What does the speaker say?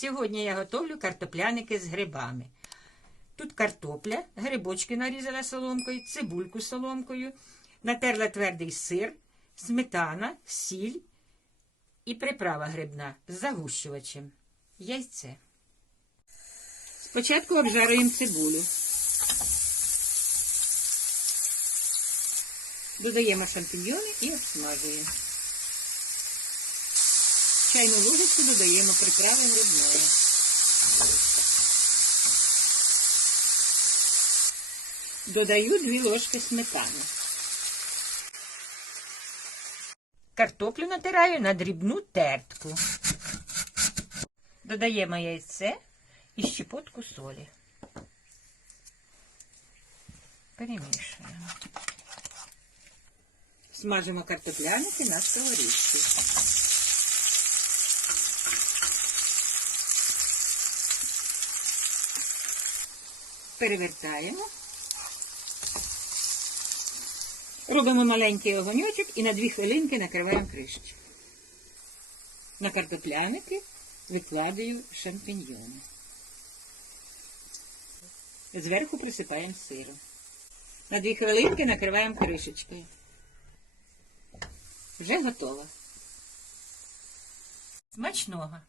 Сьогодні я готовлю картопляники з грибами. Тут картопля, грибочки нарізала соломкою, цибульку соломкою, натерла твердий сир, сметана, сіль і приправа грибна з загущувачем. Яйце. Спочатку обжарюємо цибулю. Додаємо шампіньйони і обсмажуємо. Чайну ложечку додаємо приправи грибної. Додаю дві ложки сметани. Картоплю натираю на дрібну тертку. Додаємо яйце і щепотку солі. Перемішуємо. Смажимо картопляники на сковорідці. Перевертаємо. Робимо маленький огоньочок і на дві хвилинки накриваємо кришечку. На картопляники викладаю шампіньйони. Зверху присипаємо сиром. На дві хвилинки накриваємо кришечкою. Вже готово. Смачного!